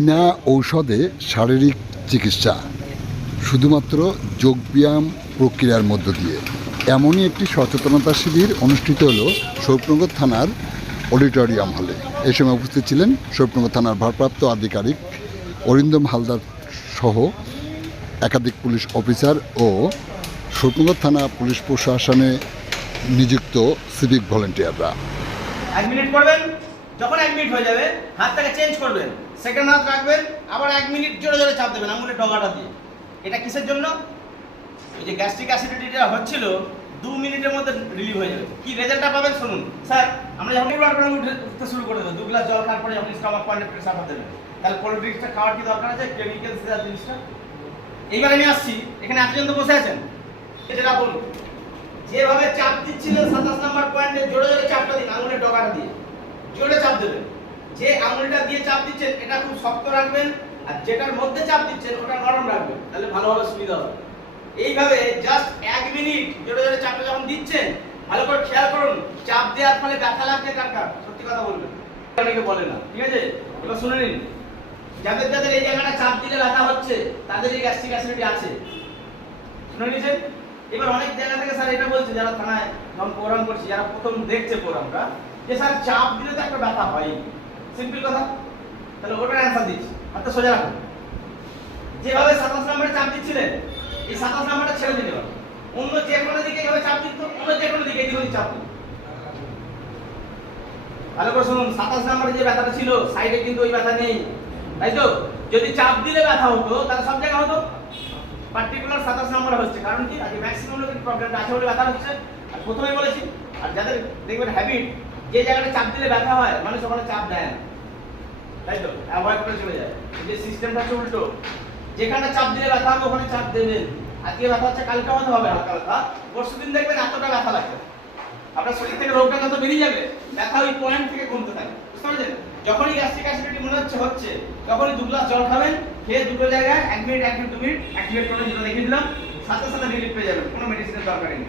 বিনা ঔষধে শারীরিক চিকিৎসা শুধুমাত্র যোগব্যায়াম প্রক্রিয়ার মধ্য দিয়ে এমনই একটি সচেতনতা শিবির অনুষ্ঠিত হলো শরীফনগর থানার অডিটোরিয়াম হলে। এই সময় উপস্থিত ছিলেন শরীফনগর থানার ভারপ্রাপ্ত আধিকারিক অরিন্দম হালদার সহ একাধিক পুলিশ অফিসার ও শরীফনগর থানা পুলিশ প্রশাসনে নিযুক্ত সিভিক ভলেন্টিয়াররা। 1 মিনিট করবেন, যখন 1 মিনিট হয়ে যাবে হাতটাকে চেঞ্জ করবেন, সেকেন্ড হাত রাখবেন, আবার 1 মিনিট জোরে জোরে চাপ দেবেন আঙুলের ডগাটা দিয়ে। এটা কিসের জন্য? এই যে গ্যাস্ট্রিক অ্যাসিডিটিটা হচ্ছিল 2 মিনিটের মধ্যে রিলিভ হয়ে যাবে। কি রেজাল্টটা পাবেন শুনুন। স্যার, আমরা যখন উঠতে শুরু করে দেবো, 2 গ্লাস জল খাওয়ার পরে যখন স্টমাক পয়েন্টে প্রেসার হতে দেবেন, তাহলে কোল্ড ড্রিঙ্কসটা খাওয়ার কি দরকার আছে? কেমিক্যাল সিরাপ জিনিসটা। এইবার আমি আসছি, এখানে এতজন তো বসে আছেন, যেটা বলুন, যেভাবে চাপ দিচ্ছিলেন 27 নম্বর পয়েন্টে জোরে জোরে চাপটা দিন আঙুলের ডগাটা দিয়ে, জোরে চাপ দেবেন। যে আঙুলটা দিয়ে চাপ দিচ্ছেন এটা খুব শক্ত রাখবেন, আর যেটার মধ্যে চাপ দিচ্ছেন ওটা নরম রাখবেন, তাহলে ভালোভাবে সুবিধা হবে। এইভাবে জাস্ট 1 মিনিট জোরে জোরে চাপটা যখন দিচ্ছেন, ভালো করে খেয়াল করুন চাপ দেওয়ার ফলে ব্যথা লাগছে কার কার, সত্যি কথা বলবেন, অনেকে বলে না, ঠিক আছে? এবার শুনে নিন, যাদের যাদের এই জায়গাটা চাপ দিলে ব্যথা হচ্ছে তাদের এই গ্যাস্ট্রিক অ্যাসিডিটি আছে, শুনে নিয়েছেন? এবার অনেক জায়গা থেকে স্যার এটা বলছে, যারা থানায় যখন প্রোগ্রাম করছি, যারা প্রথম দেখছে প্রোগ্রামটা, যে স্যার চাপ দিলে তো একটা ব্যথা হয়, সিম্পল কথা। তাহলে ওটার অ্যান্সার দিচ্ছি, হাতটা সোজা রাখুন। যেভাবে 27 নম্বরে চাপ দিচ্ছিলেন, এই 27 নম্বরটা ছেড়ে দিতে হবে, অন্য যে কোনো দিকে এইভাবে চাপ দিত, অন্য যে কোনো দিকে এইভাবে চাপ দিত। ভালো করে শুনুন, 27 নম্বরে যে ব্যথাটা ছিল সাইডে কিন্তু ওই ব্যথা নেই, তাই তো? যদি চাপ দিলে ব্যথা হতো তাহলে সব জায়গায় হতো, পার্টিকুলার 27 নম্বরে হচ্ছে। কারণ কি? আজকে ম্যাক্সিমাম লোকের প্রবলেমটা আছে বলে ব্যথা হচ্ছে, আর প্রথমেই বলেছি। আর যাদের দেখবেন হ্যাবিট, যে জায়গাটা চাপ দিলে ব্যথা হয় মানুষ ওখানে চাপ দেয় না, তাই তো? অ্যাভয়েড করে চলে যায়। যে সিস্টেমটা হচ্ছে উল্টো, যেখানে চাপ দিলে ব্যথা হবে ওখানে চাপ দেবেন। আজকে ব্যথা হচ্ছে, কালকে হয়তো হবে হালকা হালকা, পরশুদিন দেখবেন এতটা ব্যথা লাগবে, আপনার শরীর থেকে রোগটা যত বেরিয়ে যাবে ব্যথা ওই পয়েন্ট থেকে কমতে থাকে, বুঝতে পারছেন? যখনই গ্যাস্ট্রিক অ্যাসিডিটি মনে হচ্ছে তখনই 2 গ্লাস জল খাবেন, খেয়ে দুটো জায়গায় 1 মিনিট 2 মিনিট অ্যাক্টিভেট করে, যেটা দেখিয়ে দিলাম, সাথে সাথে রিলিফ পেয়ে যাবেন, কোনো মেডিসিনের দরকার নেই।